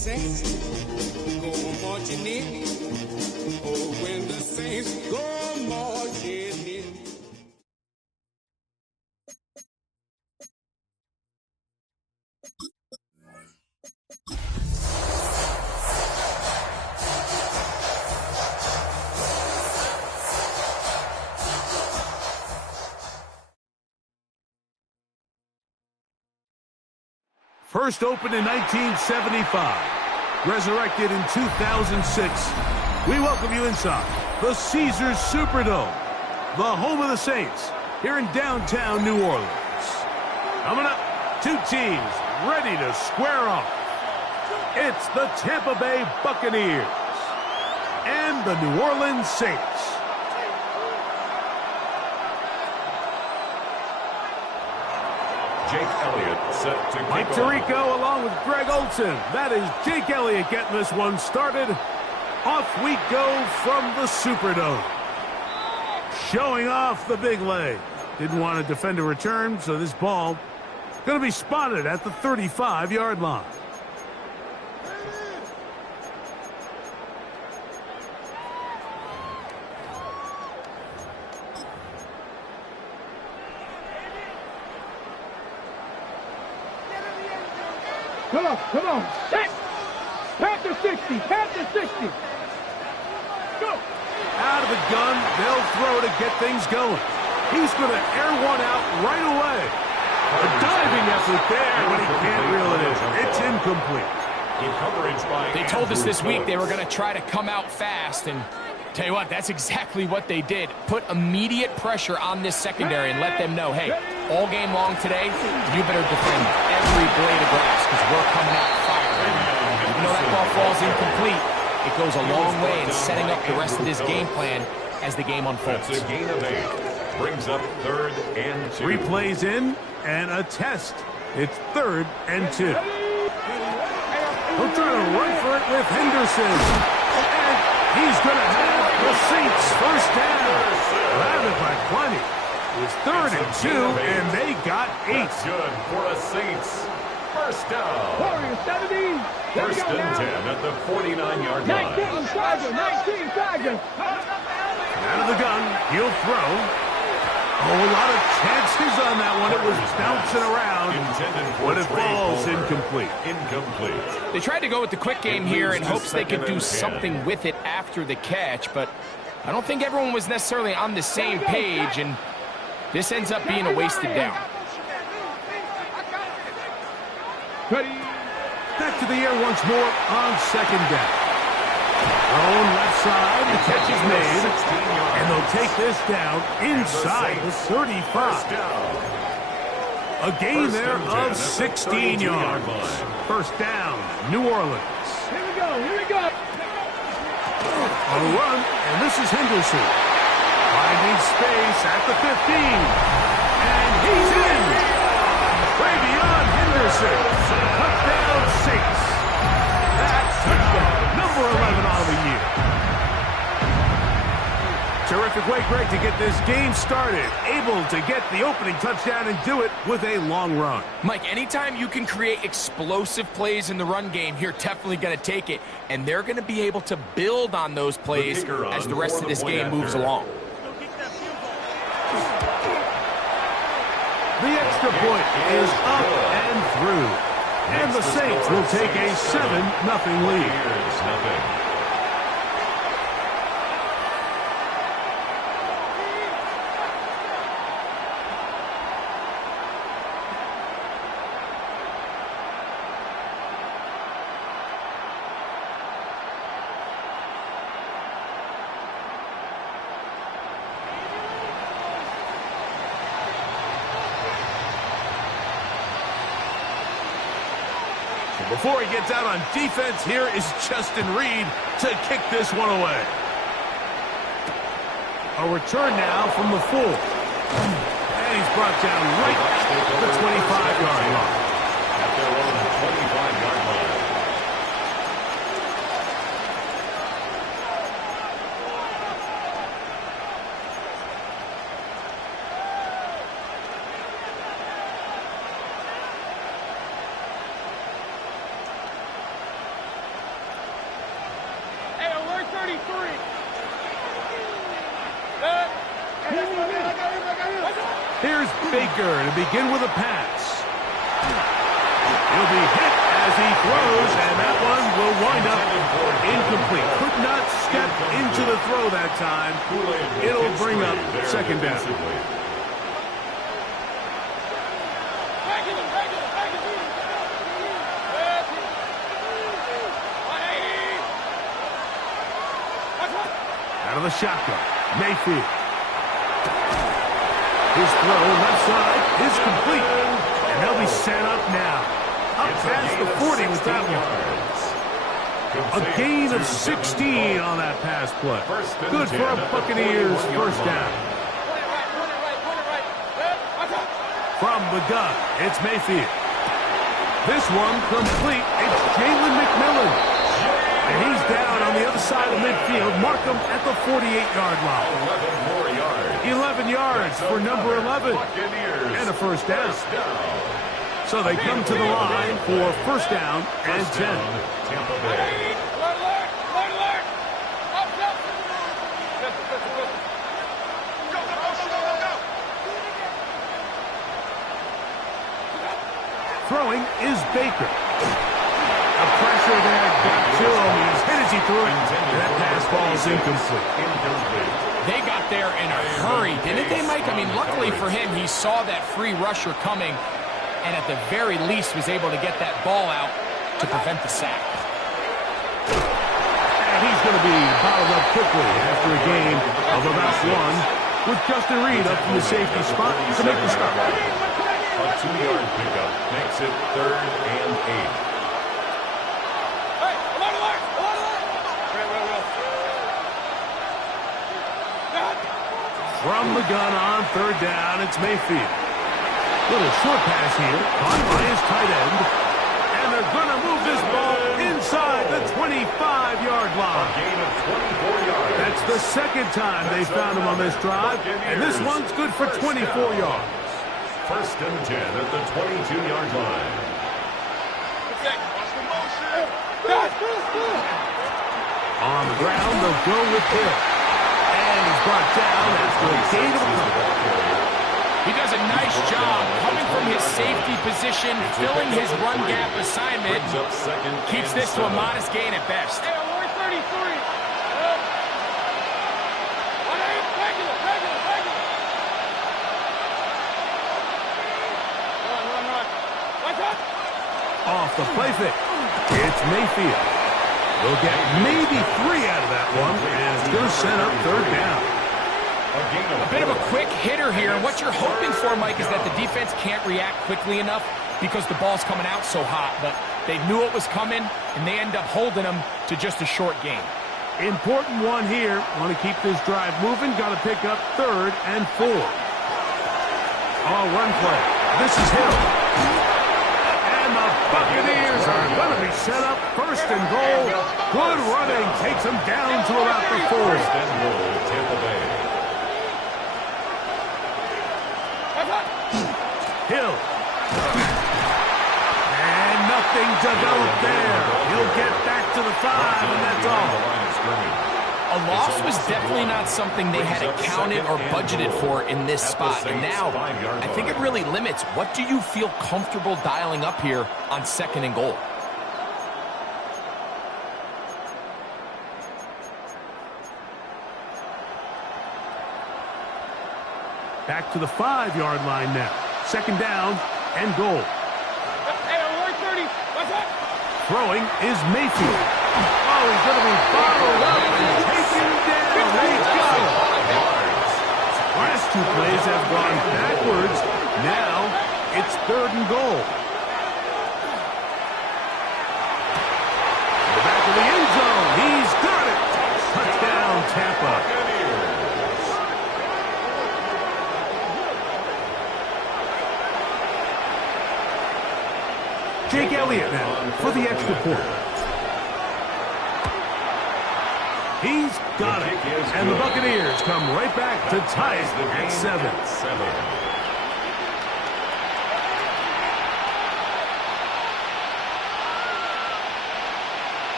saints go marching in, oh, when the saints go marching in. First opened in 1975, resurrected in 2006. We welcome you inside the Caesars Superdome, the home of the Saints, here in downtown New Orleans. Coming up, two teams ready to square off. It's the Tampa Bay Buccaneers and the New Orleans Saints. Jake Elliott set to kick Mike Tirico along with Greg Olsen. That is Jake Elliott getting this one started. Off we go from the Superdome. Showing off the big leg. Didn't want to defend a return, so this ball going to be spotted at the 35-yard line. Come on. Set. Panther 60. Panther 60. Go. Out of the gun, they'll throw to get things going. He's going to air one out right away. A diving effort there, but he can't reel it in. It's incomplete. They told us this week they were going to try to come out fast, and tell you what, that's exactly what they did. Put immediate pressure on this secondary and let them know, hey, all game long today, you better defend every blade of grass because we're coming out firing. Even though that ball falls incomplete, it goes a long way in setting up the rest of this game plan as the game unfolds. That's a gain of 8. Brings up 3rd and 2. 3 plays in and a test. It's 3rd and 2. He'll try to run for it with Henderson. And he's going to have the Saints first down. Routed by plenty. It's 3rd and 2, and they got 8. That's good for the Saints. First down. Warriors 17. First and 10 at the 49-yard line. 19 Tiger. 19 Tiger. Out of the gun, he'll throw. Oh, a lot of chances on that one. It was bouncing around, but it falls incomplete. Incomplete. They tried to go with the quick game here in hopes they could do something with it after the catch, but I don't think everyone was necessarily on the same page, and this ends up being a wasted down. Back to the air once more on second down. Thrown left side, the catch is made, and they'll take this down inside the 35. A gain there of 16 yards. First down, New Orleans. Here we go. A run, and this is Henderson. Finding space at the 15. And he's in. Ravion Henderson. Touchdown Saints. That's touchdown number 11 on the year. Terrific way, Greg, to get this game started. Able to get the opening touchdown and do it with a long run. Mike, anytime you can create explosive plays in the run game, you're definitely going to take it. And they're going to be able to build on those plays as the rest of this game moves along. The extra point is up and through. And the Saints will take a 7-0 lead. Before he gets out on defense, here is Justin Reed to kick this one away. A return now from the full. And he's brought down right at the 25-yard line. At their own 25-yard line. Here's Baker to begin with a pass. He'll be hit as he throws, and that one will wind up incomplete. Could not step into the throw that time. It'll bring up second down. Out of the shotgun, Mayfield. His throw left side is complete, and they'll be set up now. Up past the 40 with that one. A gain of 16 on that pass play. Good for a Buccaneers first down. From the gun, it's Mayfield. This one complete. It's Jalen McMillan. And he's down on the other side of midfield. Mark him at the 48-yard line. 11 yards for number 11. And a first down. So they come to the line for first down and 10. Tampa Bay. Throwing is Baker. The pressure there got to him. He's hit as he threw it. And that pass ball is incomplete. They got there in a hurry, didn't they, Mike? I mean, luckily for him, he saw that free rusher coming and at the very least was able to get that ball out to prevent the sack. And he's going to be bottled up quickly after a gain of about one, with Justin Reed up in the safety spot to make the stop. A 2-yard pickup makes it 3rd and 8. From the gun on third down, it's Mayfield. Little short pass here, caught by his tight end. And they're going to move this ball inside the 25-yard line. A gain of 24 yards. That's the second time they found him on this drive. And this one's good for 24 yards. 1st and 10 at the 22-yard line. On the ground, they'll go with Hill. And he's brought down after a gain of a couple. He does a nice job coming from his safety position, filling his run gap assignment. Keeps this to a modest gain at best. Hey, we're 33. Off the play fake. It's Mayfield. They'll get maybe 3 out of that one, and it's going to set up third down. A bit of a quick hitter here. What you're hoping for, Mike, is that the defense can't react quickly enough because the ball's coming out so hot. But they knew it was coming, and they end up holding them to just a short gain. Important one here. Want to keep this drive moving. Got to pick up 3rd and 4. Run play. This is Hill. And the Buccaneers are going to be set up 1st and goal. Good running. Takes them down to about the 4. 1st and goal, Tampa Bay. Hill. And nothing developed there. He'll get back to the 5, and that's all. A loss was definitely not something they had accounted or budgeted for in this spot. And now, I think it really limits what do you feel comfortable dialing up here on 2nd and goal. Back to the 5-yard line now. 2nd down and goal. Hey, we're 30. What's up? Throwing is Mayfield. Oh, he's going to be bottled up and taken down. They got him. Last 2 plays have gone backwards. Now it's 3rd and goal. To the back of the end zone. He's got it. Touchdown, Tampa. Jake Elliott now for the extra point. He's got it. And the Buccaneers come right back to tie it at 7.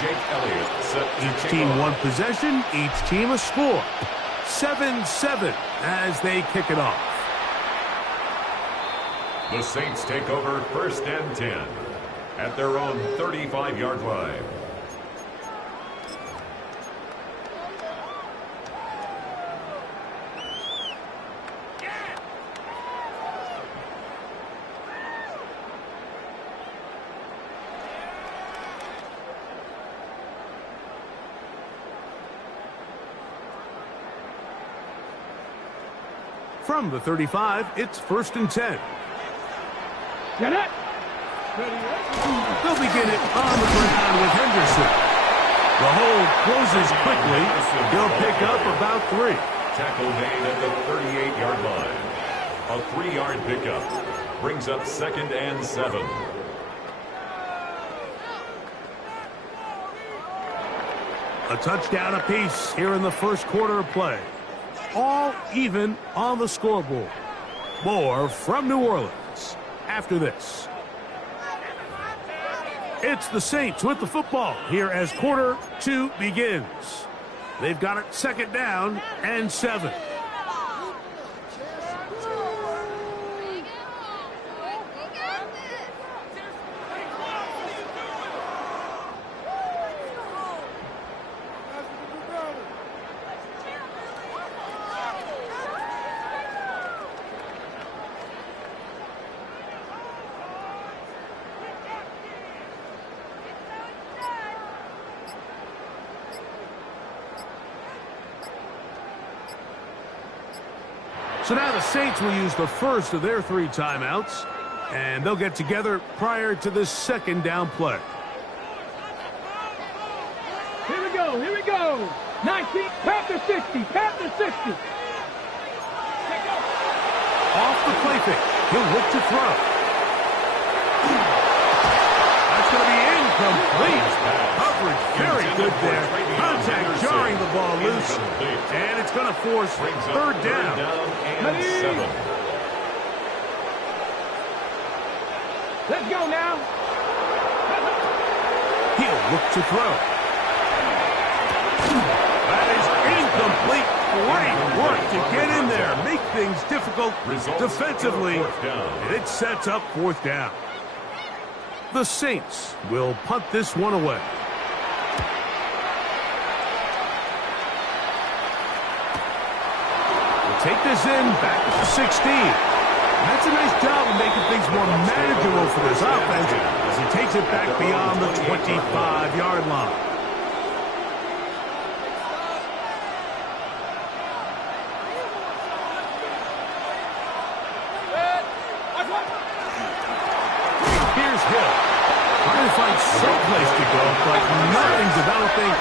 Jake Elliott set to Each kick team off. one possession, each team a score. 7-7 as they kick it off. The Saints take over 1st and 10 at their own 35-yard line. From the 35, it's 1st and 10. Get it. They'll begin it on the ground with Henderson. The hold closes quickly. He'll pick up about 3. Tackle made at the 38-yard line. A 3-yard pickup brings up 2nd and 7. A touchdown apiece here in the first quarter of play. All even on the scoreboard. More from New Orleans after this. It's the Saints with the football here as quarter 2 begins. They've got it 2nd down and 7. So now the Saints will use the first of their 3 timeouts, and they'll get together prior to this 2nd down play. Here we go. Here we go. 19. Panther 60. Panther 60. Off the play fake. He'll look to throw. That's going to be incomplete. Coverage very good there. Contact jarring the ball loose. And it's going to force 3rd down. And 7. Let's go now. He'll look to throw. That is incomplete. Great work to get in there. Make things difficult defensively. And it sets up 4th down. The Saints will punt this one away. We'll take this in back at the 16. That's a nice job of making things more manageable for this offense as he takes it back beyond the 25-yard line. Here's Hill. Trying to find someplace to go, but nothing developing.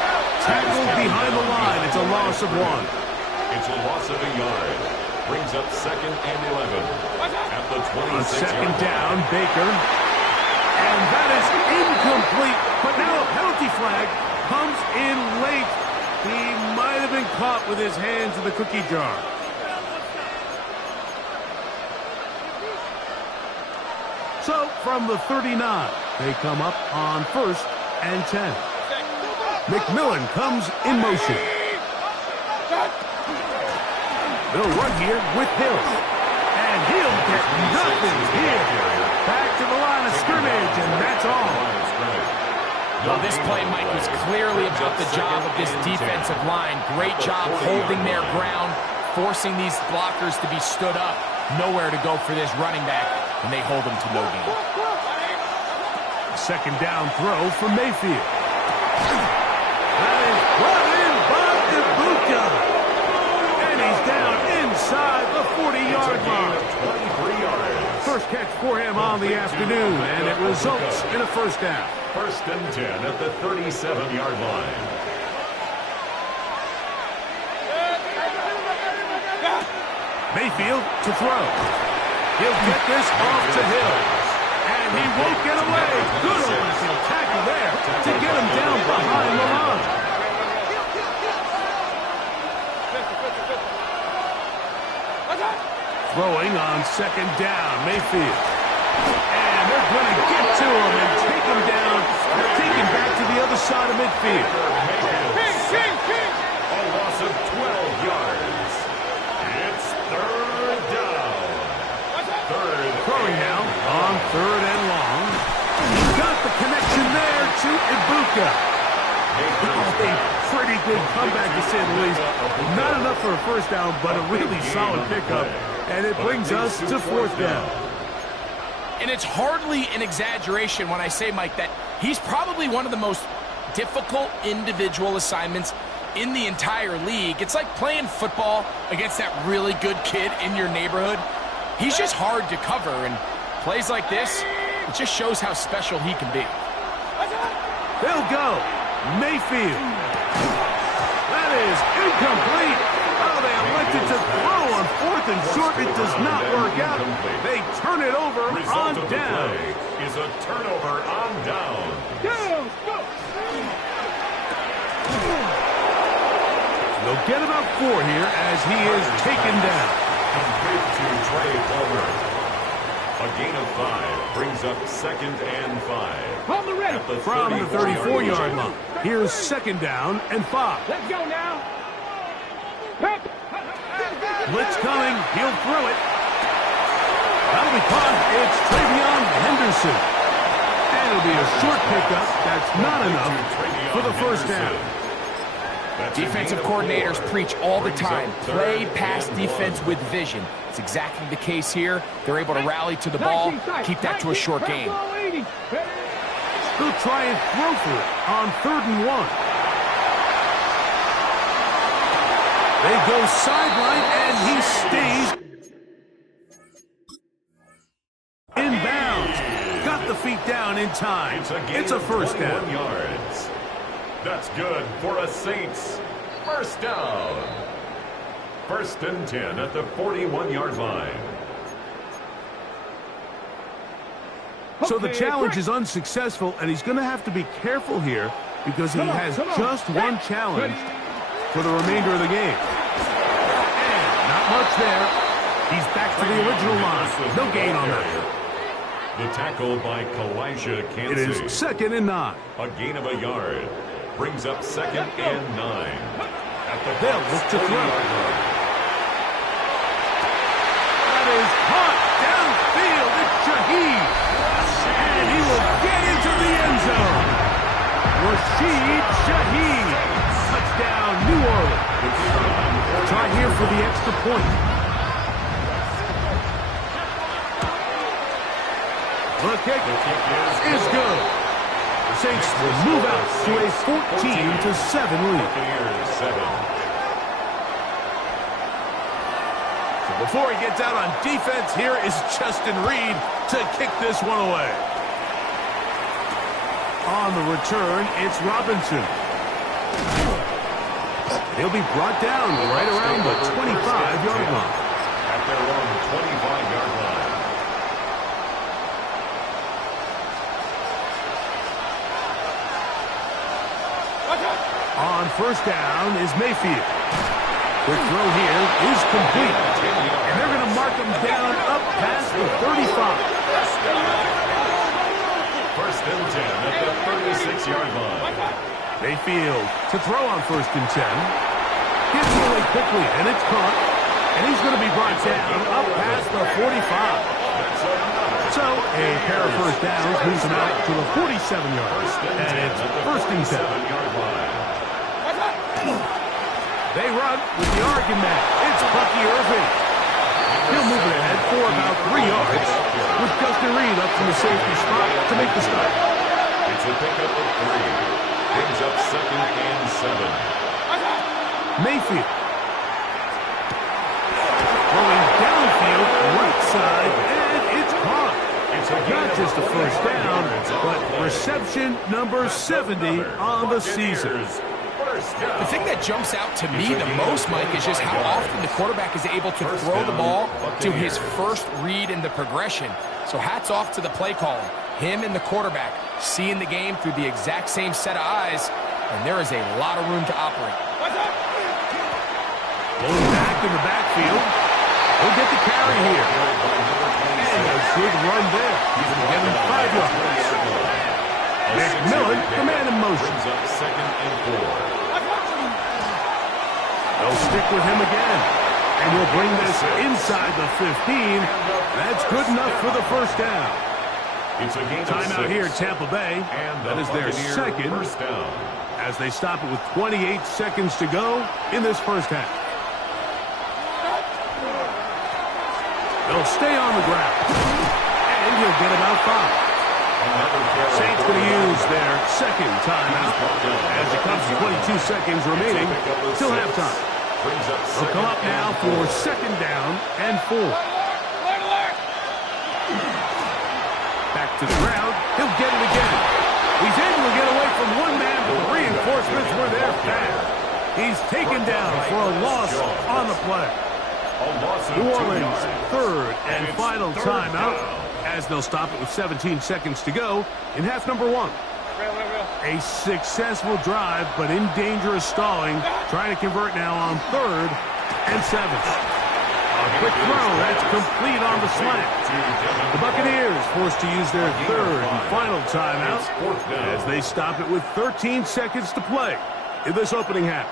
Tackled behind the line. It's a loss of 1. It's a loss of a yard. Brings up 2nd and 11 at the 26. On 2nd down, Baker. And that is incomplete. But now a penalty flag comes in late. He might have been caught with his hands in the cookie jar. So from the 39, they come up on 1st and 10. McMillan comes in motion. They'll run here with Hill. And he'll get nothing here. Back to the line of scrimmage, and that's all. Well, this play, Mike, was clearly about the job of this defensive line. Great job holding their ground, forcing these blockers to be stood up. Nowhere to go for this running back, and they hold him to no gain. 2nd down throw for Mayfield. That is brought in by Ibuka. And he's down inside the 40-yard line. 23 yards. First catch for him on the afternoon, and it results in a 1st down. 1st and 10 at the 37-yard line. Mayfield to throw. He'll get this off to Hill. And he won't get away. Good offensive tackle there to get him down behind the line. Throwing on 2nd down, Mayfield. And they're going to get to him and take him down. They're taken back to the other side of midfield. A loss of 12 yards. It's third down. Throwing now on third and long. He's got the connection there to Ibuka. A pretty good comeback, to say the least. Not enough for a first down, but a really solid pickup. And it brings us to fourth down. And it's hardly an exaggeration when I say, Mike, that he's probably one of the most difficult individual assignments in the entire league. It's like playing football against that really good kid in your neighborhood. He's just hard to cover, and plays like this, it just shows how special he can be. They'll go. Mayfield. That is incomplete. Oh, they elected to throw on fourth and short. It does not work out. They turn it over on down. Is a turnover on down. They'll get about 4 here as he is taken down. Complete to Trey Palmer. A gain of 5 brings up second and 5. From the 34-yard line. Here's second down and 5. Let's go now. Blitz coming. He'll throw it. That'll be caught. It's Travion Henderson. And it'll be a short pickup. That's not enough for the first down. Defensive coordinators preach all the time, play pass defense with vision. It's exactly the case here. They're able to rally to the ball, keep that to a short game. They'll try and throw for it on third and 1. They go sideline, and he stays inbounds. Got the feet down in time. It's a first down. Yards. That's good for a Saints first down. First and 10 at the 41-yard line. So the challenge is unsuccessful, and he's going to have to be careful here because he has just one challenge for the remainder of the game. And not much there. He's back to the original line. No gain on that. The tackle by Kalijah Kancey. It is second and 9. A gain of a yard. Brings up second and 9. At the They'll look to throw. That is caught downfield. It's Shaheed. And he will get into the end zone. Rashid Shaheed. Touchdown, New Orleans. Try here for the extra point. The kick is good. The Saints will move out to a 14-7 lead. So before he gets out on defense, here is Justin Reed to kick this one away. On the return, it's Robinson. He'll be brought down right around the 25-yard line. At their own 25-yard line. On first down is Mayfield. Quick throw here is complete. And they're going to mark him down up past the 35. First and 10 at the 36-yard line. Mayfield to throw on first and 10. Gets it away quickly, and it's caught. And he's going to be brought down up past the 45. So a pair of first downs moves him out to the 47-yard. And it's first and 10. They run with the Oregon man. It's Bucky Irving. He'll move it ahead for about 3 yards with Justin Reed up from the safety spot to make the start. It's a pickup of 3. Brings up second and 7. Mayfield. Rolling downfield, right side, and it's caught. Not just a first down, but reception number 70 on the season. The thing that jumps out to me the most, Mike, is just how often the quarterback is able to throw the ball to his first read in the progression. So hats off to the play caller. Him and the quarterback seeing the game through the exact same set of eyes, and there is a lot of room to operate. Going back in the backfield. He'll get the carry here. And a good run there. He's going to get him 5 yards. McMillan, the man in motion. Brings up 2nd and 4. They'll stick with him again. And we'll bring this inside the 15. That's good enough for the first down. It's a gain of 6. Timeout here, Tampa Bay. And That is their second. first down. As they stop it with 28 seconds to go in this first half. They'll stay on the ground. And he'll get about 5. Saints going to use their second timeout as it comes to 22 seconds remaining till halftime. They'll come up now for second down and 4. Back to the ground. He'll get it again. He's able to get away from one man, but the reinforcements were there fast. He's taken down for a loss on the play. New Orleans, third and final timeout, as they'll stop it with 17 seconds to go in half number 1. A successful drive, but in danger of stalling, trying to convert now on 3rd and 7. A quick throw, that's complete on the slant. The Buccaneers forced to use their 3rd and final timeout as they stop it with 13 seconds to play in this opening half.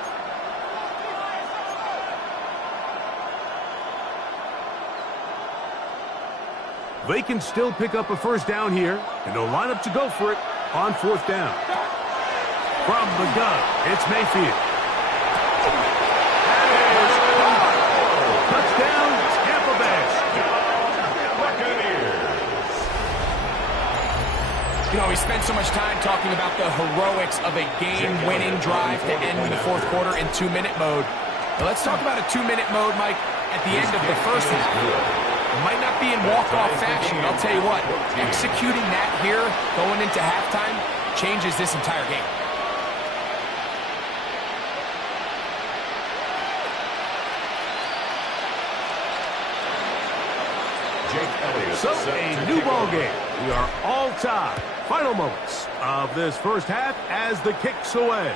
They can still pick up a first down here, and they'll line up to go for it on 4th down. From the gun, it's Mayfield. Touchdown, Tampa Bay. You know, we spent so much time talking about the heroics of a game-winning drive to end the 4th quarter in 2-minute mode. Now let's talk about a 2-minute mode, Mike, at the end of the first half. It might not be in walk-off fashion, but I'll tell you what, executing that here, going into halftime, changes this entire game. So, a new ball game. We are all tied. Final moments of this first half as the kick's away.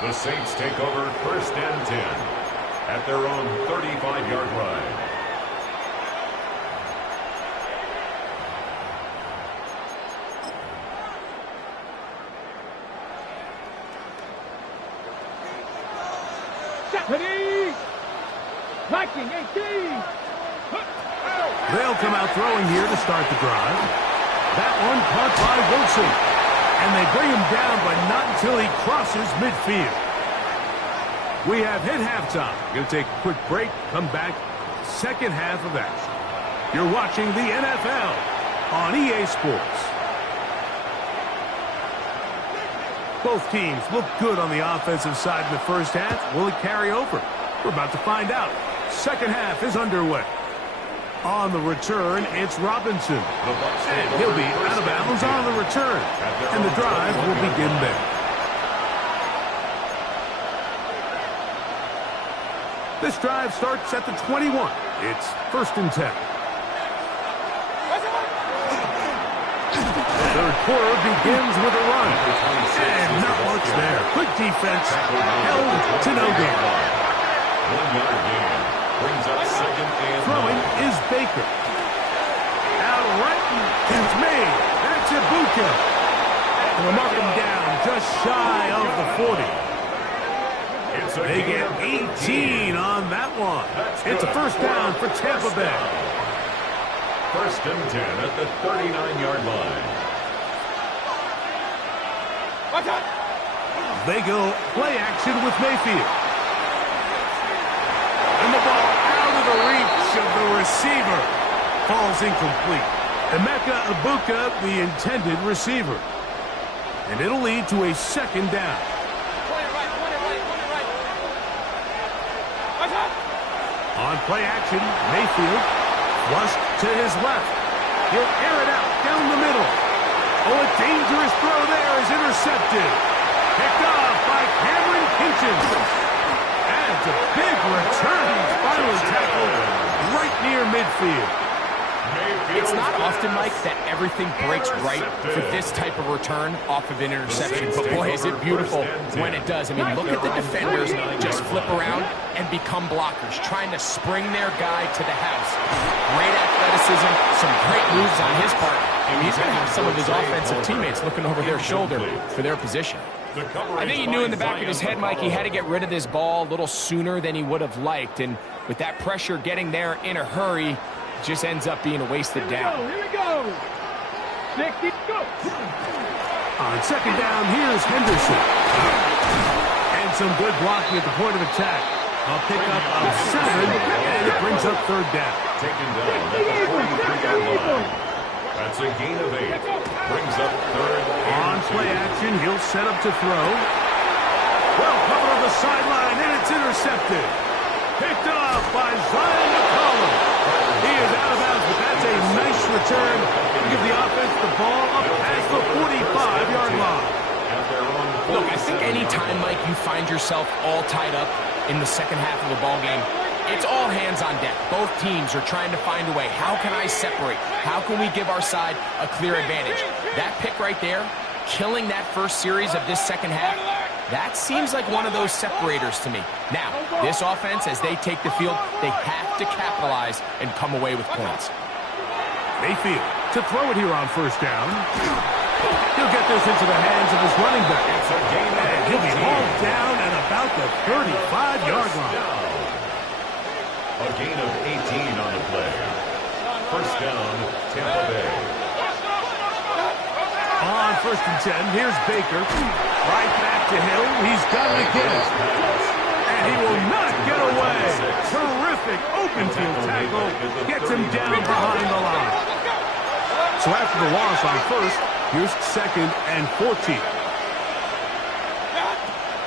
The Saints take over 1st and 10 at their own 35-yard line. Viking 18. They'll come out throwing here to start the drive. That one caught by Wilson. And they bring him down, but not until he crosses midfield. We have hit halftime. Going to take a quick break, come back, second half of action. You're watching the NFL on EA Sports. Both teams look good on the offensive side in the first half. Will it carry over? We're about to find out. Second half is underway. On the return, it's Robinson. And he'll be out of bounds on the return. And the drive will begin there. This drive starts at the 21. It's 1st and 10. The third quarter begins with a run. And not much there. Quick defense held to no gain. 1-yard gain. Brings up 2nd and 9. Throwing is Baker. Out right, it's made. That's Ibuka. And they'll mark him down just shy of the 40. They get 18 on that one. It's a first down for Tampa Bay. 1st and 10 at the 39-yard line. They go play action with Mayfield. And the ball out of the reach of the receiver. Falls incomplete. Emeka Ibuka, the intended receiver. And it'll lead to a second down. On play action, Mayfield flushed to his left. He'll air it out down the middle. Oh, a dangerous throw there is intercepted. Picked off by Cameron Kinchens. And a big return. Finally tackled right near midfield. It's not often, Mike, that everything breaks right for this type of return off of an interception. But, boy, is it beautiful when it does. I mean, look at the defenders just flip around and become blockers, trying to spring their guy to the house. Great athleticism, some great moves on his part, and He's going to have some of his offensive teammates looking over their shoulder for their position. I think he knew in the back of his head, Mike, he had to get rid of this ball a little sooner than he would have liked. And with that pressure getting there in a hurry, it just ends up being a wasted down. Here we go. 60, go. On second down, here's Henderson. And some good blocking at the point of attack. A pickup of 7, and it brings up third down. Taken down at the 43-yard line. That's a gain of 8. Brings up third. On play action, he'll set up to throw. Well covered on the sideline, and it's intercepted. Picked up by Zion McCollum. He is out of bounds, but that's a nice return to give the offense the ball up past the 45-yard line. Look, I think any time, Mike, you find yourself all tied up in the second half of the ball game, it's all hands on deck. Both teams are trying to find a way. How can I separate? How can we give our side a clear advantage? That pick right there, killing that first series of this second half, that seems like one of those separators to me. Now, this offense, as they take the field, they have to capitalize and come away with points. Mayfield to throw it here on first down. He'll get this into the hands of his running back. And he'll be hauled down at about the 35-yard line. A gain of 18 on the play. First down, Tampa Bay. On first and 10, here's Baker. Right back to Hill. He's got it again. And he will not get away. Terrific open field tackle. Gets him down behind the line. So after the loss on first, here's second and 14.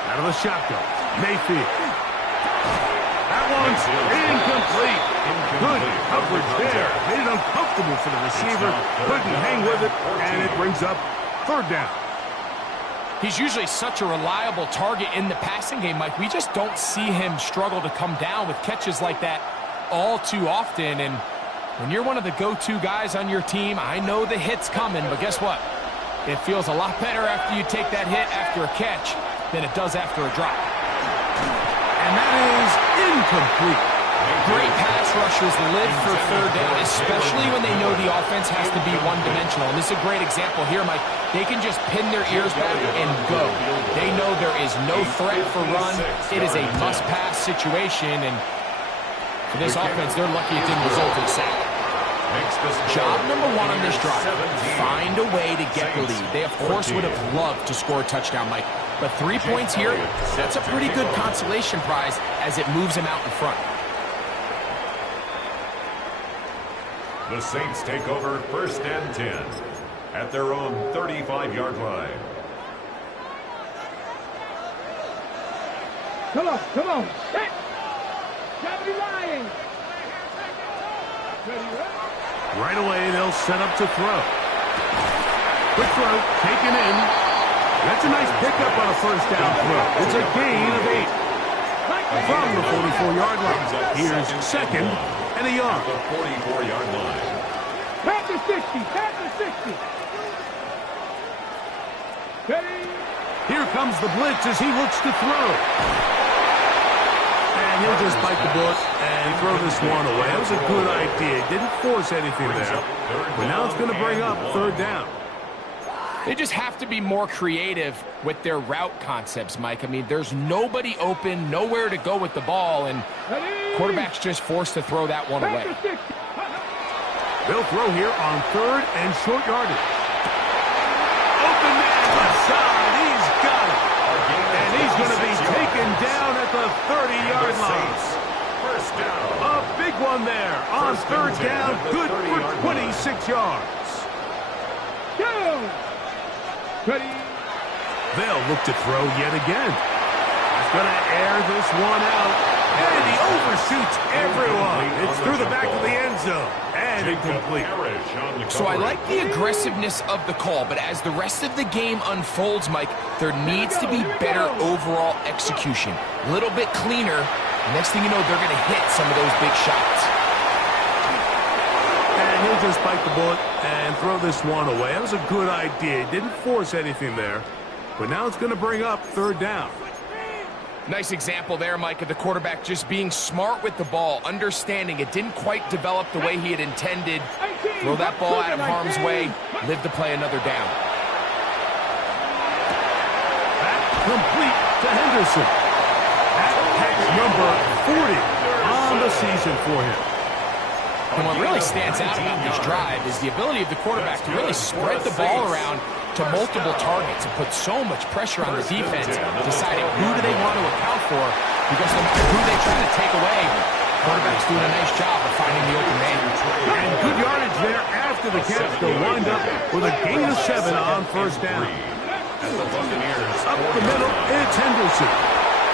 Out of the shotgun, Mayfield. That one's incomplete. Good coverage there. Made it uncomfortable for the receiver. Couldn't hang with it, and it brings up third down. He's usually such a reliable target in the passing game, Mike. We just don't see him struggle to come down with catches like that all too often. And when you're one of the go-to guys on your team, I know the hit's coming, but guess what? It feels a lot better after you take that hit after a catch than it does after a drop. And that is incomplete. Great pass rushers live for third down, especially when they know the offense has to be one-dimensional. And this is a great example here, Mike. They can just pin their ears back and go. They know there is no threat for run. It is a must-pass situation, and for this offense, they're lucky it didn't result in a sack. Job number 1 on this drive, find a way to get the lead. They, of course, would have loved to score a touchdown, Mike. But 3 points here, that's a pretty good consolation prize as it moves them out in front. The Saints take over first and 10 at their own 35-yard line. Come on, come on. Hey. Johnny Ryan. Right away, they'll set up to throw. Quick throw, taken in. That's a nice pickup on a first down throw. It's a gain of 8. From the 44-yard line. Here's second and a yard. The 44-yard line. Past the 60, past the 60. Ready? Here comes the blitz as he looks to throw. And he'll just bite the bullet and throw this one away. That was a good idea. Didn't force anything there. But now it's going to bring up third down. They just have to be more creative with their route concepts, Mike. I mean, there's nobody open, nowhere to go with the ball, and quarterback's just forced to throw that one away. They'll throw here on third and short yardage. Open man left side. He's got it. And he's going to be taken down at the 30-yard line. First down. A big one there on third down. Good for 26 yards. Go! Ready? They'll look to throw yet again. He's going to air this one out. And he overshoots everyone. It's through the back of the end zone. And incomplete. So I like the aggressiveness of the call, but as the rest of the game unfolds, Mike, there needs to be better overall execution. A little bit cleaner. Next thing you know, they're going to hit some of those big shots. And he'll just bite the bullet and throw this one away. That was a good idea. He didn't force anything there. But now it's going to bring up third down. Nice example there, Mike, of the quarterback just being smart with the ball, understanding it didn't quite develop the way he had intended. Throw that ball out of harm's way, live to play another down. Back complete to Henderson. That's number 40 on the season for him. And what really stands out about this drive is the ability of the quarterback to really spread the ball around to multiple targets and put so much pressure on the defense, deciding who do they want to account for, because no matter who they try to take away, quarterback's doing a nice job of finding the open man. And good yardage there after the catch to wind up with a gain of 7 on first down. Up the middle, it's Henderson.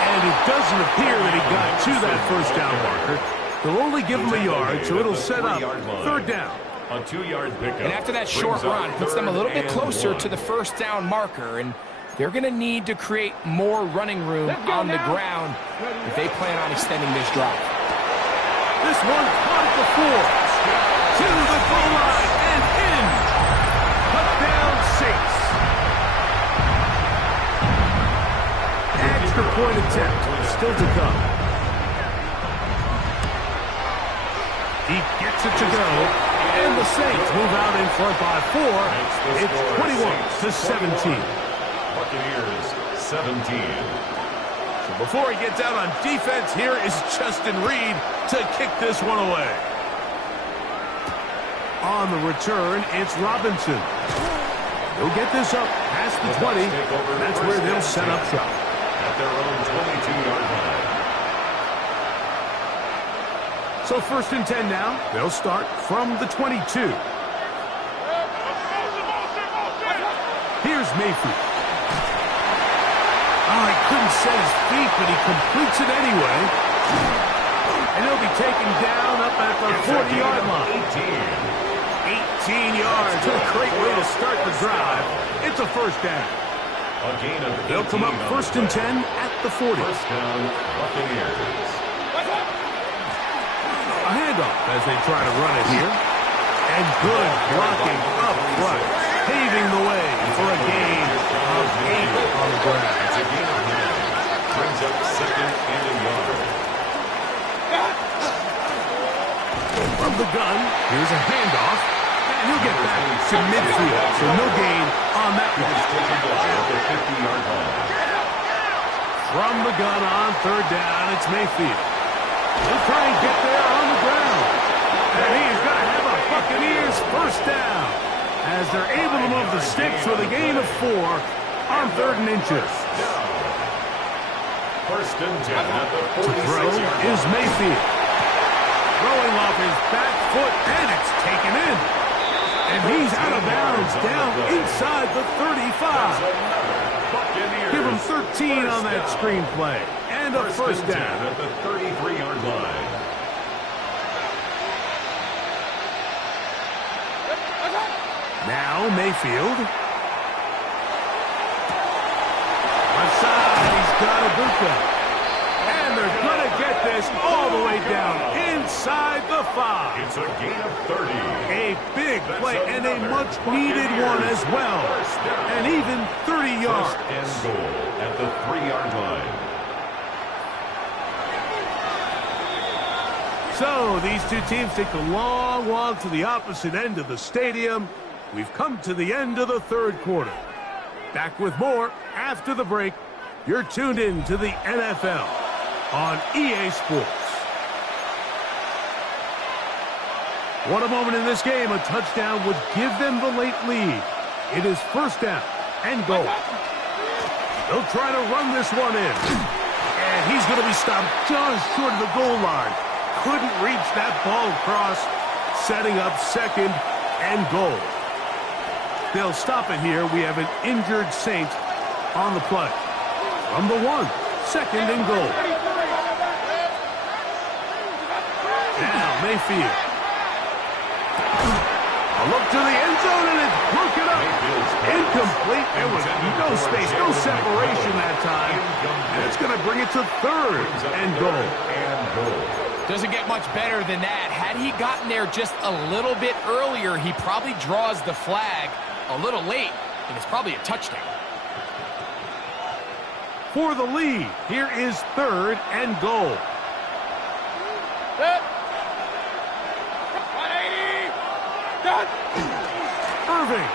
And it doesn't appear that he got to that first down marker. They'll only give him a yard, so it'll set up third down. A 2-yard pickup. And after that short run, puts them a little bit closer to the first down marker, and they're going to need to create more running room on the ground if they plan on extending this drive. This one caught at the 4, to the goal line, and in. Touchdown, Saints. Extra point attempt still to come. He gets it to go, and the Saints move out in front by 4. It's 21-17. Buccaneers 17. So before he gets out on defense, here is Justin Reed to kick this one away. On the return, it's Robinson. He'll get this up past the 20. That's where they'll set up shop. At their own 22-yard line. So first and 10 now. They'll start from the 22. Here's Mayfield. Oh, he couldn't set his feet, but he completes it anyway. And he'll be taken down up at the 40-yard line. 18 yards. A great way to start the drive. It's a first down. A gain of 18. They'll come up first and 10 at the 40. First down, Buccaneers. A handoff as they try to run it here. And good blocking up front, paving the way for a gain of 8 on the ground. It's a gain of 9. Brings up second and a yard. From the gun, here's a handoff. And he'll get back to midfield, so no gain on that one. At the 50-yard line. From the gun on third down, it's Mayfield. He'll try and get there on the ground. And he's going to have a Buccaneers first down as they're able to move the sticks with a gain of 4 on 3rd and inches. First and 10 at the 46-yard Throw line. is Mayfield. Throwing off his back foot, and it's taken in. And he's out of bounds down inside the 35. Give him 13 on that screenplay. And a first down. At the 33-yard line. Now Mayfield. Left side, he's got Ibuka. And they're going to get this all the way down inside the 5. It's a gain of 30. A big play and a much-needed one as well. And even 30 yards. First and goal at the 3-yard line. So these two teams take a long walk to the opposite end of the stadium. We've come to the end of the 3rd quarter. Back with more after the break. You're tuned in to the NFL on EA Sports. What a moment in this game. A touchdown would give them the late lead. It is first down and goal. They'll try to run this one in. And he's going to be stopped just short of the goal line. Couldn't reach that ball across, setting up second and goal. They'll stop it here. We have an injured Saint on the play. From the 1, second and goal. Now Mayfield. A look to the end zone, and it's broken up. Incomplete. There was no space, no separation that time. And it's going to bring it to 3rd and goal. Doesn't get much better than that. Had he gotten there just a little bit earlier, he probably draws the flag a little late, and it's probably a touchdown. for the lead. Here is 3rd and goal. Irving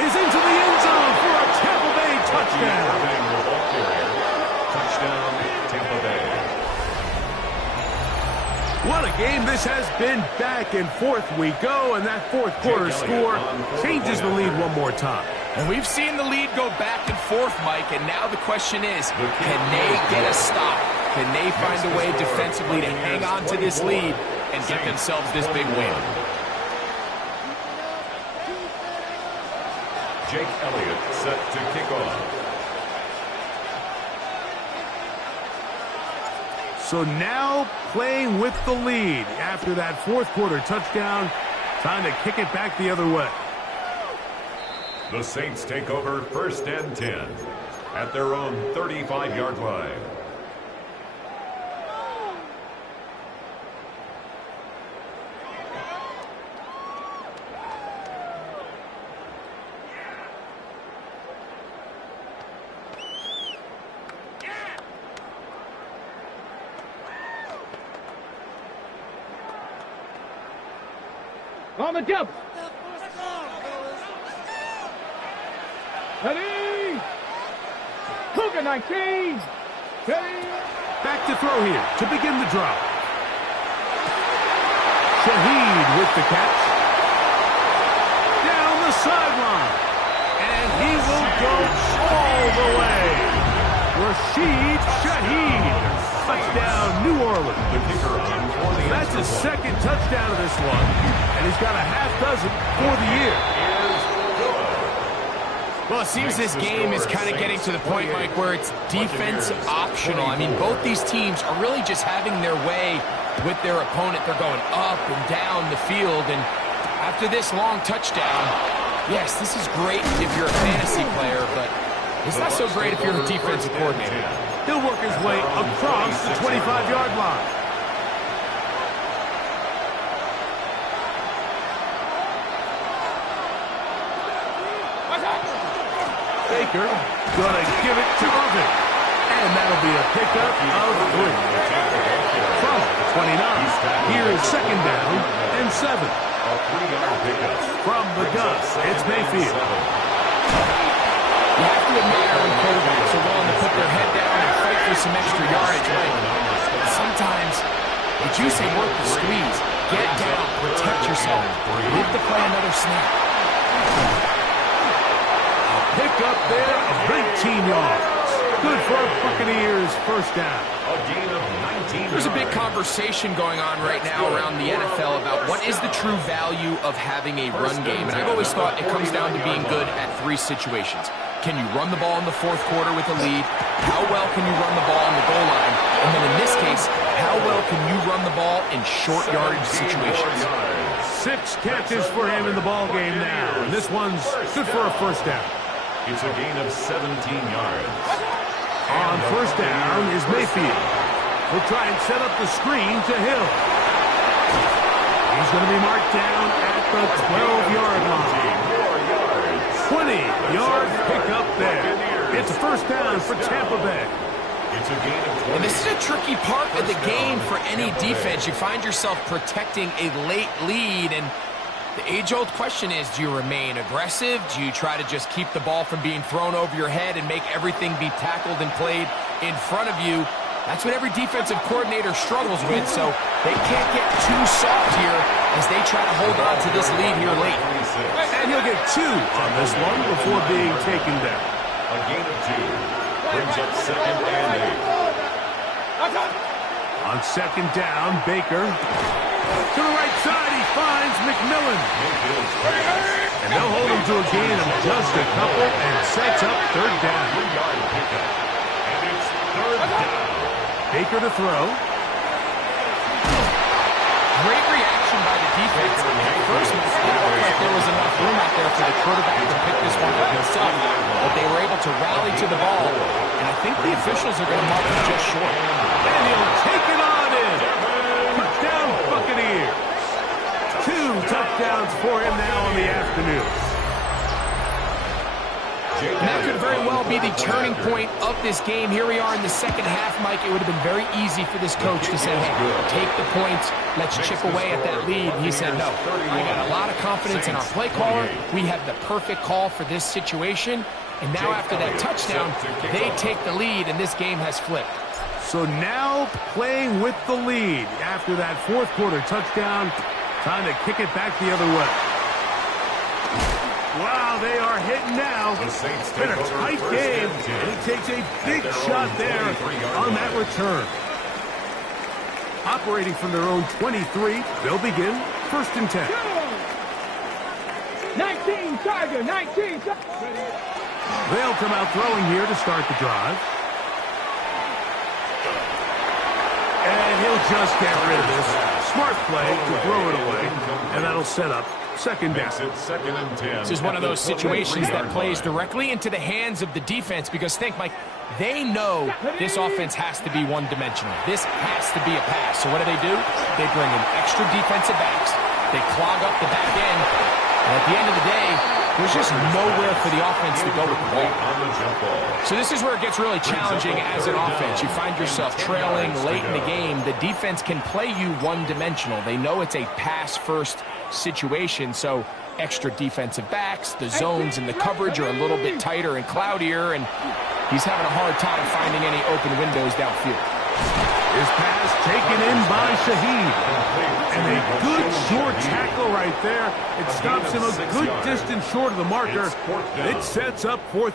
is into the end zone for a Tampa Bay touchdown. Irving, the ball carrier. Touchdown, Tampa Bay. What a game this has been. Back and forth we go, and that fourth quarter score changes the lead one more time. And we've seen the lead go back and forth, Mike, and now the question is, can they get a stop? Can they find a way defensively to hang on to this lead and get themselves this big win? Jake Elliott set to kick off. So now playing with the lead after that fourth quarter touchdown, time to kick it back the other way. The Saints take over 1st and 10 at their own 35-yard line. On the jump. Ready. Cougar 19. Ready. Back to throw here to begin the drive. Shaheed with the catch. Down the sideline. And he will go all the way. Rashid Shaheed. Touchdown, New Orleans. The kicker on for the That's his second touchdown of this one. And he's got a half dozen for the year. Well, it seems this game is kind of getting to the point, Mike, where it's defense optional. I mean, both these teams are really just having their way with their opponent. They're going up and down the field. And after this long touchdown, yes, this is great if you're a fantasy player, but it's not so great if you're a defensive coordinator. He'll work his way across the 25-yard line. Baker gonna give it to Irving. And that'll be a pickup of 3. From the 29, here is 2nd down and 7. A 3-yard pickup. From the gun, it's Mayfield. You have to admire when quarterbacks are willing to put their head down and fight for some extra yardage, right? Sometimes they do say work the squeeze. Get down, protect yourself. Live to play another snap. Pick up there of 19 yards. Good for Buccaneers, 1st down. A gain of 19 There's a big yards. conversation going on right now around the NFL about what is the true value of having a run game. And I've always thought it comes down to being good at 3 situations. Can you run the ball in the fourth quarter with a lead? How well can you run the ball on the goal line? And then in this case, how well can you run the ball in short yardage situations? 6 catches for him in the ball game now. And this one's good for a 1st down. It's a gain of 17 yards. On 1st down is Mayfield. He'll try and set up the screen to Hill. He's going to be marked down at the 12-yard line. 20-yard pickup there. It's a 1st down for Tampa Bay. It's a gain of 20. And this is a tricky part of the game for any defense. You find yourself protecting a late lead, and the age-old question is, do you remain aggressive? Do you try to just keep the ball from being thrown over your head and make everything be tackled and played in front of you? That's what every defensive coordinator struggles with, so they can't get too soft here as they try to hold on to this lead here late. And he'll get 2 on this one before being taken down. A gain of 2. Brings up 2nd and 8. On 2nd down, Baker. To the right side, he finds McMillan. And they'll hold him to a gain of just a couple and sets up 3rd down. 3-yard pickup. And it's 3rd down. Baker to throw. Great reaction by the defense. At first, it didn't look like there was enough room out there for the quarterback to pick this one up himself, but they were able to rally to the ball, and I think the officials are going to mark him just short. And he'll take it on in. Touchdown, Buccaneers. 2 touchdowns for him now in the afternoon. And that could could very well be the turning point of this game. Here we are in the second half, Mike. It would have been very easy for this coach to say, hey, take the points, let's chip away at that lead. He said, no, I got a lot of confidence in our play caller. We have the perfect call for this situation. And now after that touchdown, they take the lead, and this game has flipped. So now playing with the lead after that fourth quarter touchdown, time to kick it back the other way. Wow, they are hitting now. Been a tight game, and he takes a big shot there on that return. Operating from their own 23, they'll begin 1st and 10. 19, Tiger, 19. They'll come out throwing here to start the drive. And he'll just get rid of this. Smart play to throw it away, and that'll set up 2nd down. This is one of those situations that plays directly into the hands of the defense because think, Mike, they know this offense has to be one-dimensional. This has to be a pass. So what do? They bring in extra defensive backs. They clog up the back end. And at the end of the day, there's just nowhere for the offense to go with the ball. So this is where it gets really challenging as an offense. You find yourself trailing late in the game. The defense can play you one-dimensional. They know it's a pass-first situation, so extra defensive backs, the zones and the coverage are a little bit tighter and cloudier, and he's having a hard time finding any open windows downfield. His pass taken in by Shaheed. And a good short tackle right there. It stops him a good distance short of the marker. It sets up 4th.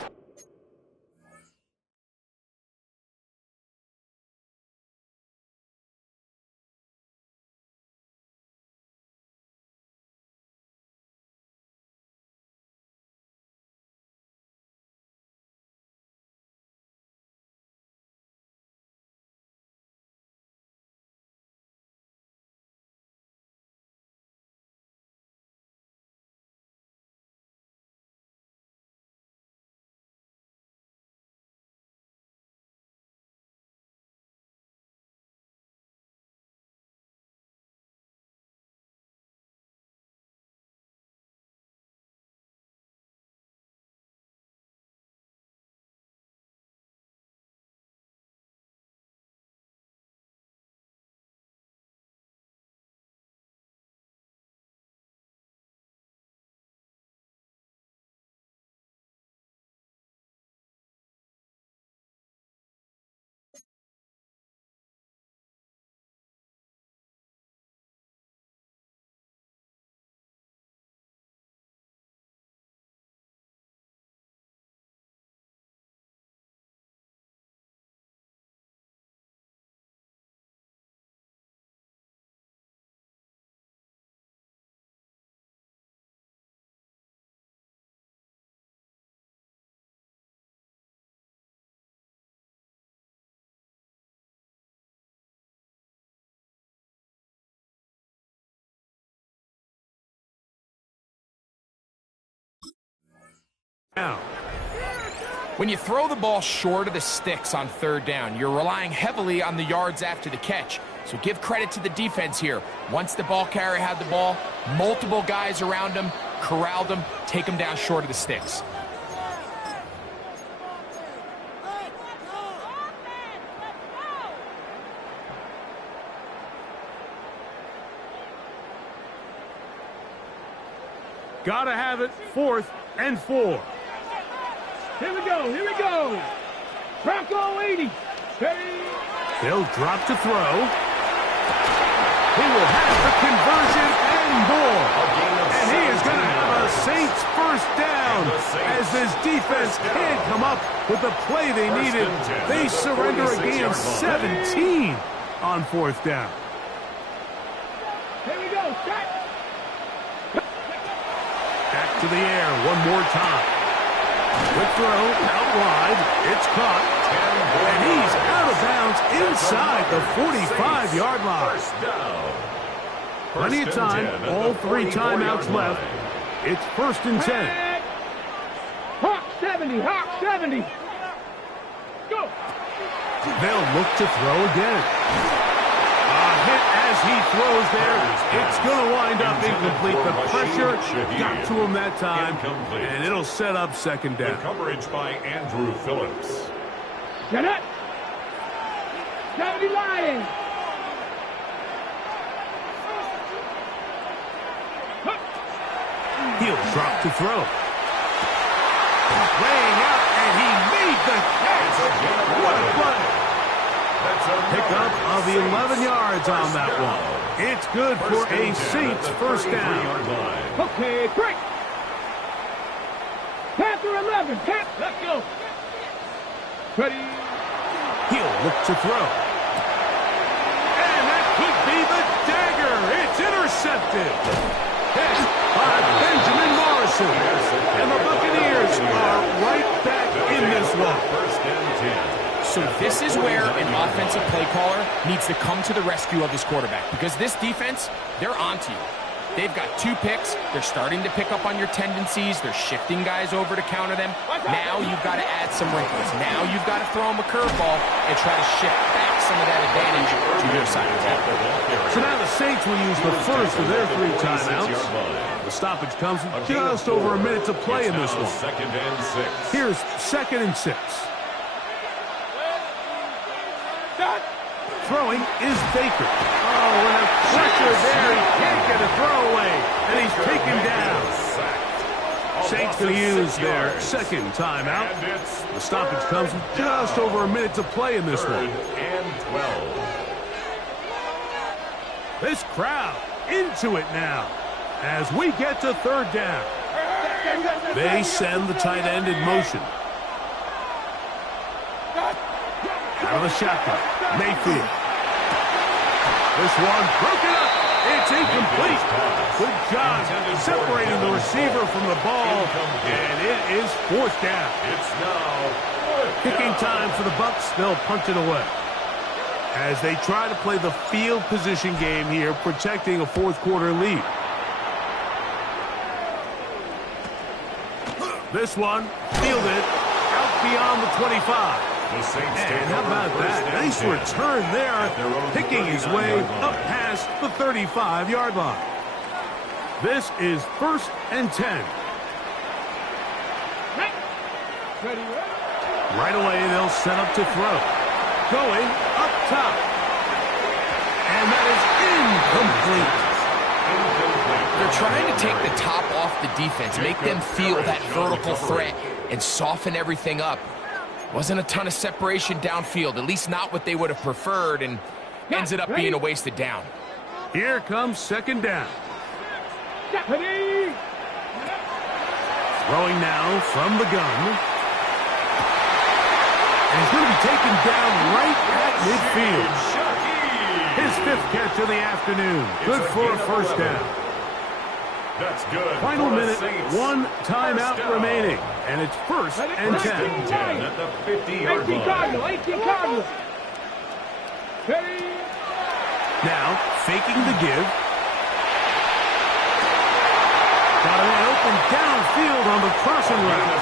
Now, when you throw the ball short of the sticks on 3rd down, you're relying heavily on the yards after the catch. So give credit to the defense here. Once the ball carrier had the ball, multiple guys around him, corralled him, take him down short of the sticks. gotta have it. 4th and 4. Here we go, here we go. Bronco 80. He'll drop to throw. He will have the conversion and more. And he is going to have a Saints first down as this defense can't come up with the play they needed. They surrender a gain of 17 on 4th down. Here we go, set. Back to the air one more time. Quick throw out wide. It's caught. And he's out of bounds inside the 45-yard line. Plenty of time. All 3 timeouts left. It's 1st and 10. Hawk 70. Hawk 70. Go. They'll look to throw again. hit as he throws there. It's going to wind up incomplete. The pressure got to him that time, and it'll set up second down. The coverage by Andrew Phillips. Get it. 70 Lions. He'll drop to throw. Laying out, and he made the catch. What a play. Pickup of 11 yards on that one. It's good for a Saints first down. Okay, break. Panther 11. Let's go. Ready. He'll look to throw. And that could be the dagger. It's intercepted. Hit by Benjamin Morrison. And the Buccaneers are right back in this one. First and 10. So this is where an offensive play caller needs to come to the rescue of his quarterback, because this defense, they're onto you. They've got 2 picks. They're starting to pick up on your tendencies. They're shifting guys over to counter them. Now you've got to add some wrinkles. Now you've got to throw them a curveball and try to shift back some of that advantage to your side of the ball. So now the Saints will use the first of their 3 timeouts. The stoppage comes with just over a minute to play in this one. Second and 6. Here's 2nd and 6. Throwing is Baker. Oh, and a pressure there. He can't get a throwaway, and he's taken down. Saints going to use their 2nd timeout. The stoppage comes with just over a minute to play in this one. And 12. This crowd into it now as we get to 3rd down. They send the tight end in motion. Out of the shotgun, Mayfield. This one broken up. It's incomplete. Good job separating the receiver from the ball, and it is 4th down. It's now Kicking time for the Bucks. They'll punt it away as they try to play the field position game here, protecting a 4th quarter lead. This one fielded out beyond the 25. And how about that? Nice return there, picking his way up past the 35-yard line. This is 1st and 10. Right away, they'll set up to throw. Going up top. And that is incomplete. They're trying to take the top off the defense, make them feel that vertical threat, and soften everything up. Wasn't a ton of separation downfield, at least not what they would have preferred, and ends it up being a wasted down. Here comes 2nd down. Throwing now from the gun. And he's going to be taken down right at midfield. His 5th catch of the afternoon. Good for a first down. That's good. Final minute, 1 timeout remaining. And it's 1st and 10. At the 50-yard line. 18 Cardinals. Now, faking the give. Got a man open downfield on the crossing route.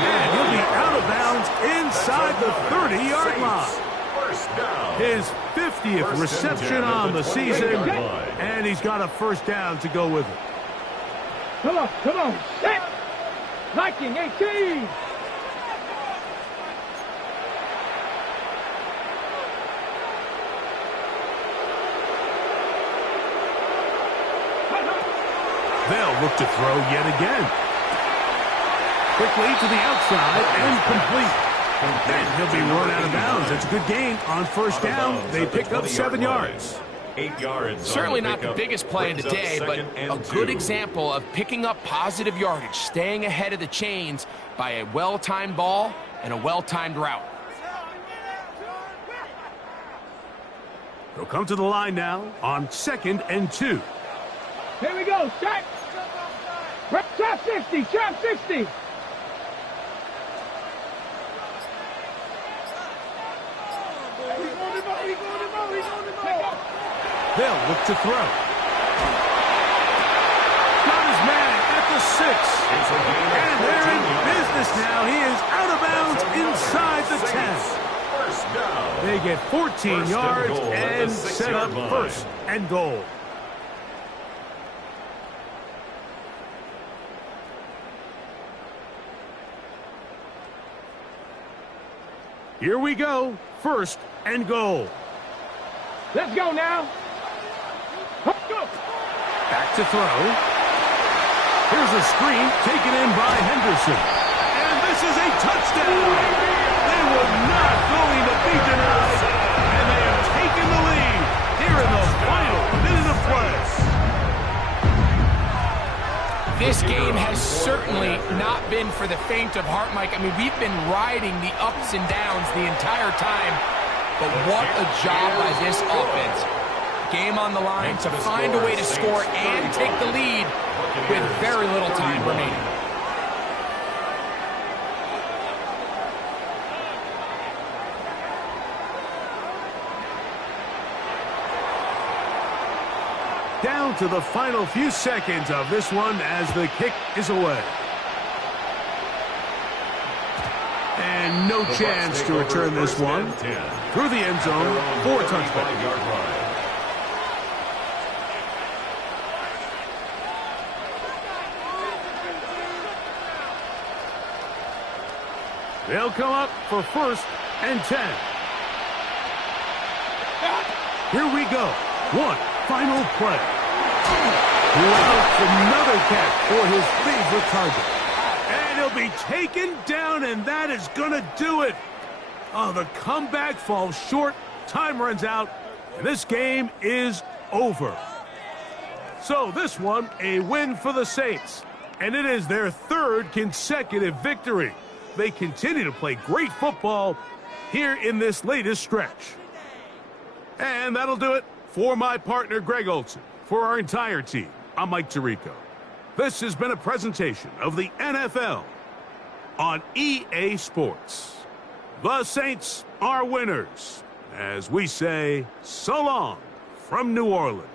And he'll be out of bounds inside the 30-yard line. First down. His 50th reception on the season. And he's got a first down to go with it. Come on. Set. Viking 18. They'll look to throw yet again. Quickly to the outside and complete. And he'll be run out of bounds. It's a good gain on first down. They pick up 7 yards. 8 yards. Certainly not the biggest play of the day, but a good example of picking up positive yardage, staying ahead of the chains by a well-timed ball and a well-timed route. They'll come to the line now on 2nd and 2. Here we go. Shot. Trap 60. Trap 60. They'll look to throw. Got his man at the 6. And they're in business now. He is out of bounds inside the 10. First down. They They get 14 yards and set up first and goal. Here we go. First and goal. Let's go now. Go. Back to throw. Here's a screen taken in by Henderson. And this is a touchdown. They were not going to be denied. And they have taken the lead here in the final minute of play. This game has certainly not been for the faint of heart, Mike. I mean, we've been riding the ups and downs the entire time. But what a job by this offense. Game on the line to find a way to score and take the lead with very little time remaining. Down to the final few seconds of this one as the kick is away. And no chance to return this one. Through the end zone for a touchdown. They'll come up for first and 10. Here we go. One final play. Louds another catch for his favorite target. And he'll be taken down, and that is going to do it. Oh, the comeback falls short. Time runs out, and this game is over. So this one, a win for the Saints. And it is their third consecutive victory. They continue to play great football here in this latest stretch. And that'll do it for my partner, Greg Olsen. For our entire team, I'm Mike Tirico. This has been a presentation of the NFL on EA Sports. The Saints are winners, as we say so long from New Orleans.